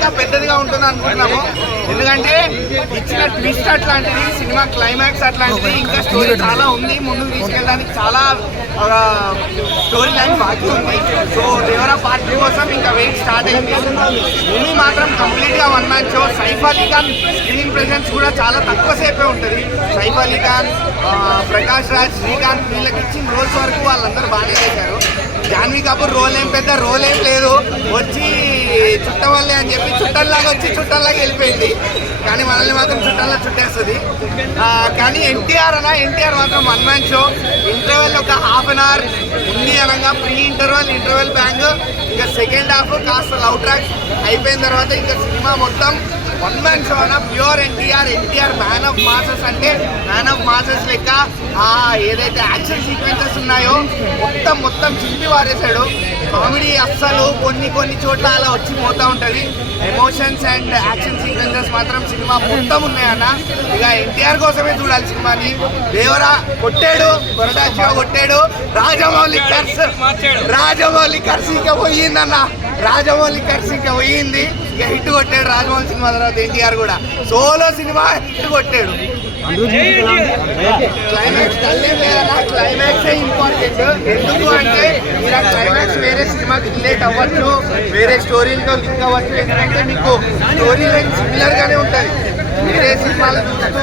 ఇంకా పెద్దదిగా ఉంటుంది అనుకుంటున్నాము. ఎందుకంటే ఇచ్చిన ట్విస్ట్ అట్లాంటిది, సినిమా క్లైమాక్స్ అట్లాంటిది, ఇంకా స్టోరీ చాలా ఉంది, ముందుకు తీసుకెళ్ళడానికి చాలా స్టోరీ లైన్ బాకీ ఉంది. సో దేవరా పార్ట్ 2 కోసం ఇంకా వెయిట్ స్టార్ట్ అయింది. మూవీ మాత్రం కంప్లీట్గా one man show. Saif Ali Khan screen presence కూడా చాలా తక్కువ సేపే ఉంటుంది. సైఫ్ అలీ ఖాన్, ప్రకాష్ రాజ్, శ్రీకాంత్ వీళ్ళకి ఇచ్చిన రోల్స్ వరకు వాళ్ళందరూ బాగానే చేశారు. జాన్వీ కపూర్ రోల్ ఏం లేదు, వచ్చి చుట్టవల్లే అని చెప్పి చుట్టంలాగా వచ్చి చుట్టంలాగా వెళ్ళిపోయింది. కానీ మనల్ని మాత్రం చుట్టంలా చుట్టేస్తుంది. కానీ ఎన్టీఆర్ మాత్రం వన్ మ్యాన్ షో. ఇంటర్వెల్ ఒక హాఫ్ అన్ అవర్ ఉంది అనగా ప్రీ ఇంటర్వెల్ బ్యాంగ్, ఇంకా సెకండ్ హాఫ్ కాస్త లవ్ ట్రాక్స్ అయిపోయిన తర్వాత ఇంకా సినిమా మొత్తం వన్ మ్యాన్ షో అన్న. Pure NTR man of masses అంటే మ్యాన్ ఆఫ్ మాసెస్ లెక్క ఏదైతే యాక్షన్ సీక్వెన్సెస్ ఉన్నాయో మొత్తం చింపి వారేశాడు. కామెడీ అస్సలు కొన్ని చోట్ల అలా వచ్చి పోతూ ఉంటుంది. ఎమోషన్స్ అండ్ యాక్షన్ సీక్వెన్సెస్ మాత్రం సినిమా మొత్తం ఉన్నాయన్న. ఇక ఎన్టీఆర్ కోసమే చూడాలి సినిమాని. దేవరా కొట్టాడు, కొరటాచిగా కొట్టాడు. రాజమౌళి కర్స్ ఇక పోయిందన్న. రాజమౌళి కర్స్ ఇక పోయింది. ఇక హిట్ కొట్టాడు రాజమౌళి సినిమా తర్వాత. ఎన్టీఆర్ కూడా సోలో సినిమా హిట్ కొట్టాడు. Climax important. ఎందుకు అంటే మీరు ఆ క్లైమాక్స్ వేరే సినిమాకి రిలేట్ అవ్వచ్చు, వేరే స్టోరీలతో లింక్ అవ్వచ్చు. ఎందుకంటే మీకు స్టోరీ లైన్ సిమిలర్ గానే ఉంటుంది. వేరే సినిమాలు చూస్తూ